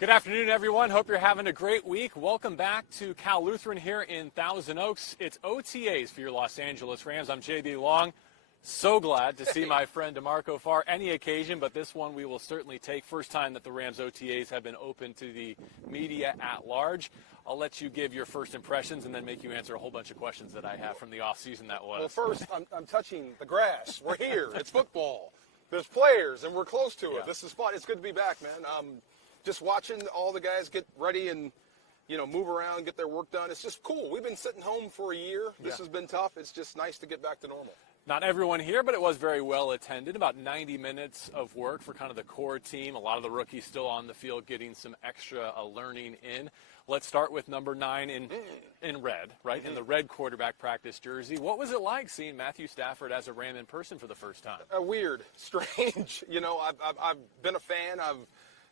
Good afternoon, everyone. Hope you're having a great week. Welcome back to Cal Lutheran here in Thousand Oaks. It's OTAs for your Los Angeles Rams. I'm JB Long. So glad to see my friend D'Marco Farr any occasion, but this one we will certainly take. First time that the Rams OTAs have been open to the media at large. I'll let you give your first impressions and then make you answer a whole bunch of questions that I have from the offseason that was. Well, first, I'm touching the grass. We're here. It's football. There's players, and we're close to it. Yeah. This is fun. It's good to be back, man. Just watching all the guys get ready and, move around, get their work done. It's just cool. We've been sitting home for a year. This has been tough. It's just nice to get back to normal. Not everyone here, but it was very well attended. About 90 minutes of work for kind of the core team. A lot of the rookies still on the field getting some extra learning in. Let's start with number 9 in red, right? In the red quarterback practice jersey. What was it like seeing Matthew Stafford as a Ram in person for the first time? Weird, strange. I've been a fan. I've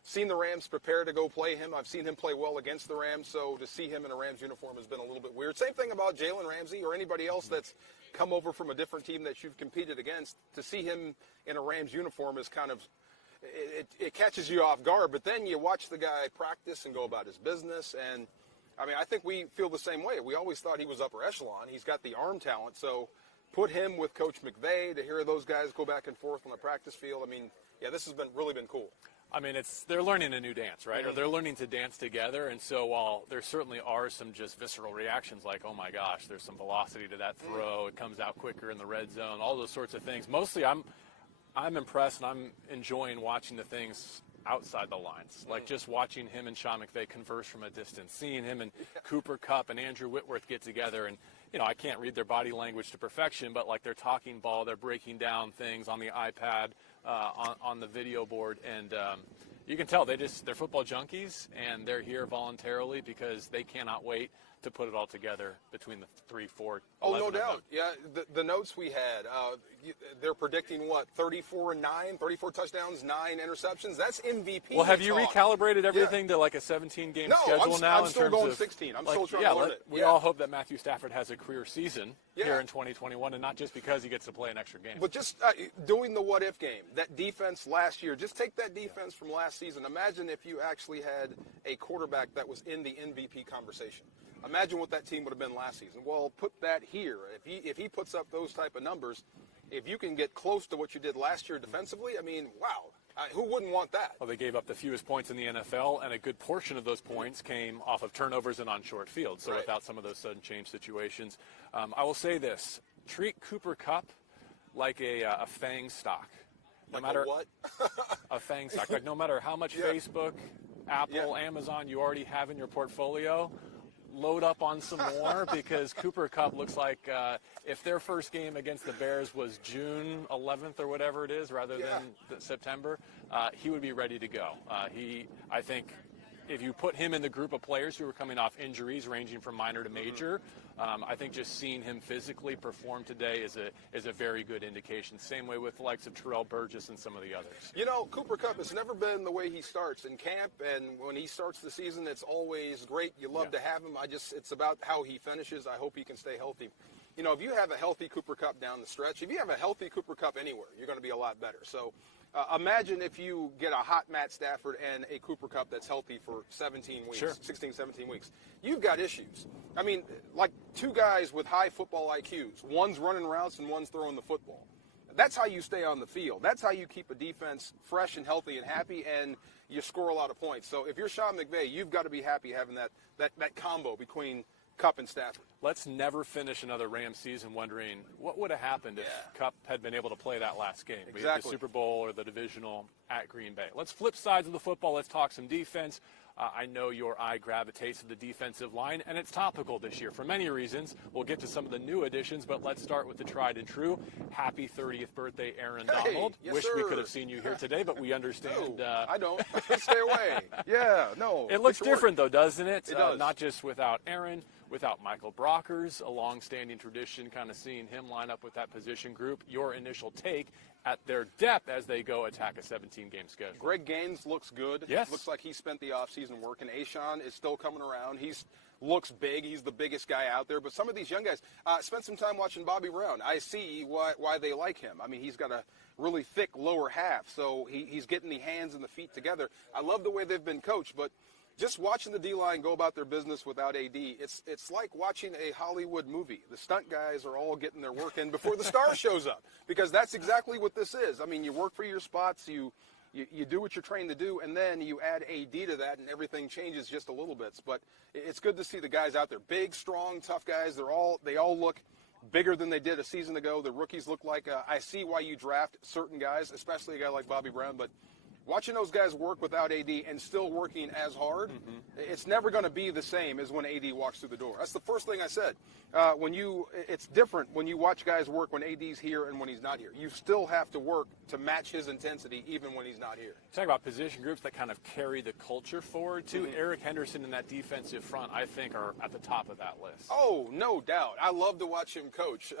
seen the Rams prepare to go play him. I've seen him play well against the Rams, so to see him in a Rams uniform has been a little bit weird. Same thing about Jalen Ramsey or anybody else that's come over from a different team that you've competed against. To see him in a Rams uniform is kind of, it catches you off guard, but then you watch the guy practice and go about his business, and I think we feel the same way. We always thought he was upper echelon. He's got the arm talent, so put him with Coach McVay to hear those guys go back and forth on the practice field. This has really been cool. They're learning a new dance, right? Or they're learning to dance together. And so while there certainly are some just visceral reactions like, oh my gosh, there's some velocity to that throw, it comes out quicker in the red zone, all those sorts of things. Mostly I'm impressed and I'm enjoying watching the things outside the lines, like just watching him and Sean McVay converse from a distance, seeing him and Cooper Kupp and Andrew Whitworth get together. And, I can't read their body language to perfection, but like they're talking ball, they're breaking down things on the iPad, on the video board. And you can tell they're football junkies, and they're here voluntarily because they cannot wait to put it all together between the 3, 4, 11 no of them. doubt. Yeah, the notes we had, they're predicting 34 touchdowns, 9 interceptions. That's MVP. Well, have you recalibrated everything to like a 17-game schedule now? I'm still going 16. I'm still trying to learn it. We all hope that Matthew Stafford has a career season here in 2021, and not just because he gets to play an extra game. But just doing the what-if game, that defense last year, just take that defense from last season. Imagine if you actually had a quarterback that was in the MVP conversation. Imagine what that team would have been last season. Well, put that here. If he puts up those type of numbers, if you can get close to what you did last year defensively, wow. Who wouldn't want that? Well, they gave up the fewest points in the NFL, and a good portion of those points came off of turnovers and on short field. So without some of those sudden change situations, I will say this: treat Cooper Kupp like a FANG stock. No matter what, a FANG stock. Like no matter how much Facebook, Apple, Amazon you already have in your portfolio, load up on some more because Cooper Kupp looks like if their first game against the Bears was June 11th or whatever it is rather than September, he would be ready to go. I think if you put him in the group of players who are coming off injuries ranging from minor to major, I think just seeing him physically perform today is a very good indication. Same way with the likes of Terrell Burgess and some of the others. Cooper Kupp has never been the way he starts in camp, and when he starts the season, it's always great. You love to have him. It's about how he finishes. I hope he can stay healthy. If you have a healthy Cooper Kupp down the stretch, if you have a healthy Cooper Kupp anywhere, you're going to be a lot better. So imagine if you get a hot Matt Stafford and a Cooper Kupp that's healthy for 17 weeks, 16, 17 weeks. You've got issues. Like two guys with high football IQs. One's running routes and one's throwing the football. That's how you stay on the field. That's how you keep a defense fresh and healthy and happy, and you score a lot of points. So if you're Sean McVay, you've got to be happy having that combo between Kupp and Stafford. Let's never finish another Rams season wondering what would have happened if Kupp had been able to play that last game, be it the Super Bowl or the divisional at Green Bay. Let's flip sides of the football. Let's talk some defense. I know your eye gravitates to the defensive line, and it's topical this year for many reasons. We'll get to some of the new additions, but let's start with the tried and true. Happy 30th birthday, Aaron Donald. Yes, Wish sir. we could have seen you here today, but we understand. No, I don't. Stay away. It looks different, though, doesn't it? It does. Not just without Aaron, without Michael Brockers, a long-standing tradition, kind of seeing him line up with that position group. Your initial take at their depth as they go attack a 17-game schedule. Greg Gaines looks good. Yes. Looks like he spent the offseason working. Ashawn is still coming around. He's looks big. He's the biggest guy out there. But some of these young guys, spent some time watching Bobby Brown. I see why they like him. I mean, he's got a really thick lower half, so he's getting the hands and the feet together. I love the way they've been coached, but just watching the D-line go about their business without AD, it's like watching a Hollywood movie. The stunt guys are all getting their work in before the star shows up, because that's exactly what this is. I mean, you work for your spots, you do what you're trained to do, and then you add AD to that, and everything changes just a little bit. But it's good to see the guys out there, big, strong, tough guys. They all look bigger than they did a season ago. The rookies look like I see why you draft certain guys, especially a guy like Bobby Brown, but watching those guys work without AD and still working as hard, it's never going to be the same as when AD walks through the door. That's the first thing I said. It's different when you watch guys work when AD's here and when he's not here. You still have to work to match his intensity even when he's not here. Talk about position groups that kind of carry the culture forward, too. Eric Henderson and that defensive front, I think, are at the top of that list. Oh, no doubt. I love to watch him coach.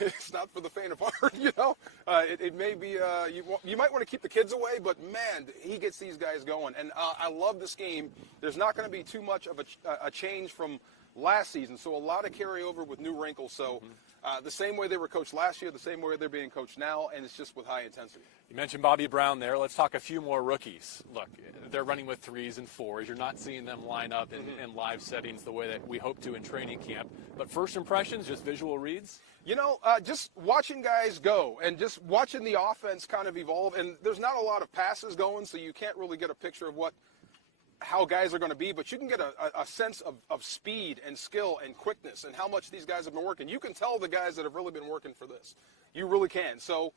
It's not for the faint of heart, you know. It may be you might want to keep the kids away, but man, he gets these guys going. And I love the scheme. There's not going to be too much of a change from last season, so a lot of carryover with new wrinkles. So the same way they were coached last year, the same way they're being coached now, and it's just with high intensity. You mentioned Bobby Brown there. Let's talk a few more rookies. Look, they're running with 3s and 4s. You're not seeing them line up in live settings the way that we hope to in training camp. But first impressions, just visual reads? You know, just watching guys go and just watching the offense kind of evolve. And there's not a lot of passes going, so you can't really get a picture of how guys are going to be, but you can get a sense of speed and skill and quickness and how much these guys have been working. You can tell the guys that have really been working for this. You really can. So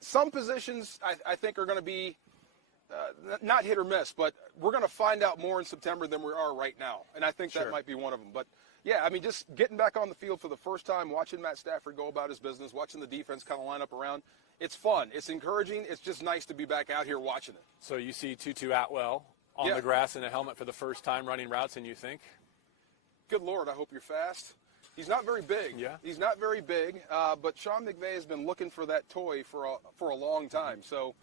some positions I think are going to be not hit or miss, but we're going to find out more in September than we are right now. And I think that might be one of them. But yeah, I mean, just getting back on the field for the first time, watching Matt Stafford go about his business, watching the defense kind of line up around, it's fun. It's encouraging. It's just nice to be back out here watching it. So you see Tutu Atwell on the grass in a helmet for the first time running routes, and you think? Good Lord, I hope you're fast. He's not very big. Yeah. He's not very big, but Sean McVay has been looking for that toy for a long time. So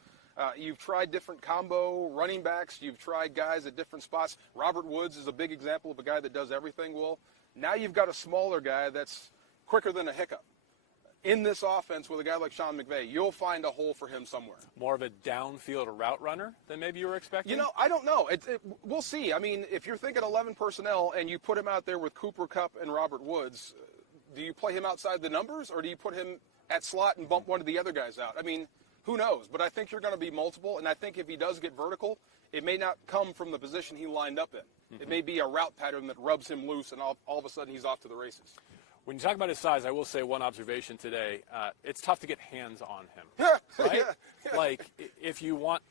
you've tried different combo running backs. You've tried guys at different spots. Robert Woods is a big example of a guy that does everything well. Now you've got a smaller guy that's quicker than a hiccup. In this offense with a guy like Sean McVay, you'll find a hole for him somewhere. More of a downfield route runner than maybe you were expecting? You know, I don't know. We'll see. I mean, if you're thinking 11 personnel and you put him out there with Cooper, Kupp, and Robert Woods, do you play him outside the numbers or do you put him at slot and bump one of the other guys out? I mean, who knows? But I think you're going to be multiple, and I think if he does get vertical, it may not come from the position he lined up in. It may be a route pattern that rubs him loose, and all of a sudden he's off to the races. When you talk about his size, I will say one observation today. It's tough to get hands on him, right? Yeah. Like, if you want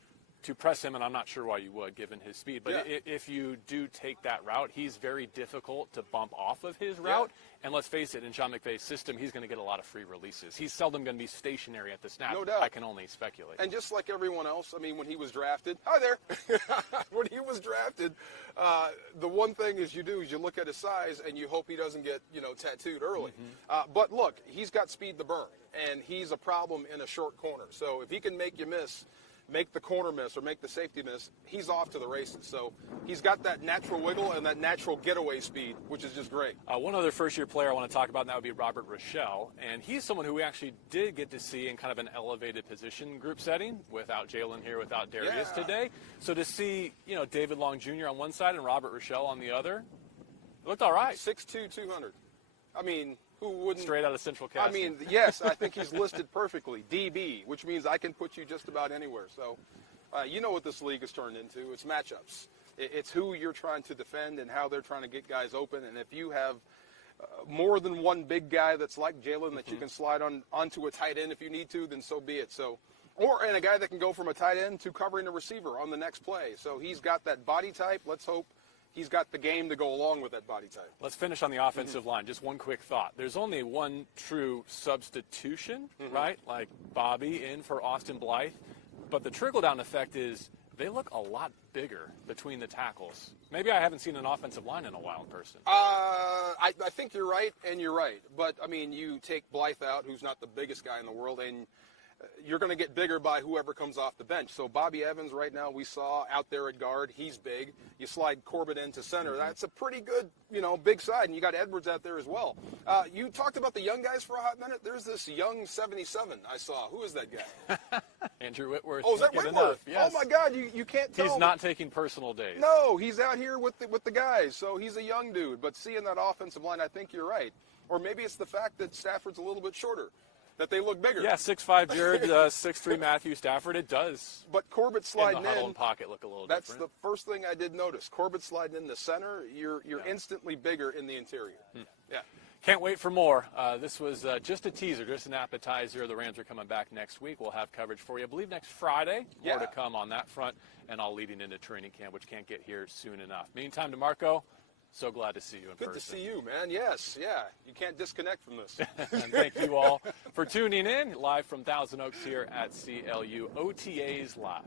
to press him, and I'm not sure why you would, given his speed, but if you do take that route, he's very difficult to bump off of his route. And let's face it, in Sean McVay's system, he's going to get a lot of free releases. He's seldom going to be stationary at the snap. No doubt. I can only speculate. And just like everyone else, I mean, when he was drafted, hi there. When he was drafted, the one thing is you look at his size and you hope he doesn't get, tattooed early. But look, he's got speed to burn, and he's a problem in a short corner. So if he can make you miss, make the corner miss or make the safety miss, he's off to the races. So he's got that natural wiggle and that natural getaway speed, which is just great. One other first-year player I want to talk about, and that would be Robert Rochelle. And he's someone who we actually did get to see in kind of an elevated position group setting without Jalen here, without Darius today. So to see, David Long Jr. on one side and Robert Rochelle on the other, it looked all right. 6'2", 200. I mean, who wouldn't? Straight out of Central Casting. I mean, yes, I think he's listed perfectly, DB, which means I can put you just about anywhere. So you know what this league has turned into. It's matchups. It's who you're trying to defend and how they're trying to get guys open. And if you have more than one big guy that's like Jalen that you can slide onto a tight end if you need to, then so be it. So, and a guy that can go from a tight end to covering a receiver on the next play. So he's got that body type. Let's hope he's got the game to go along with that body type. Let's finish on the offensive line. Just one quick thought. There's only one true substitution, right? Like Bobby in for Austin Blythe. But the trickle-down effect is they look a lot bigger between the tackles. Maybe I haven't seen an offensive line in a while in person. I think you're right, and you're right. But, I mean, you take Blythe out, who's not the biggest guy in the world, and you're going to get bigger by whoever comes off the bench. So Bobby Evans right now we saw out there at guard. He's big. You slide Corbett into center. That's a pretty good, big side. And you got Edwards out there as well. You talked about the young guys for a hot minute. There's this young 77 I saw. Who is that guy? Andrew Whitworth. Oh, is that Whitworth? Yes. Oh, my God. You can't tell. He's not taking personal days. No, he's out here with the guys. So he's a young dude. But seeing that offensive line, I think you're right. Or maybe it's the fact that Stafford's a little bit shorter, that they look bigger. Yeah, 6'5" Jared, 6'3" Matthew Stafford. It does. But Corbett sliding in the huddle and pocket look a little that's different. The first thing I did notice. Corbett sliding in the center, you're instantly bigger in the interior. Yeah. Can't wait for more. This was just a teaser, just an appetizer. The Rams are coming back next week. We'll have coverage for you, I believe, next Friday. More to come on that front, and all leading into training camp, which can't get here soon enough. Meantime, D'Marco, so glad to see you in person. Good to see you, man. Yes, yeah. You can't disconnect from this. And thank you all for tuning in live from Thousand Oaks here at CLU OTAs Live.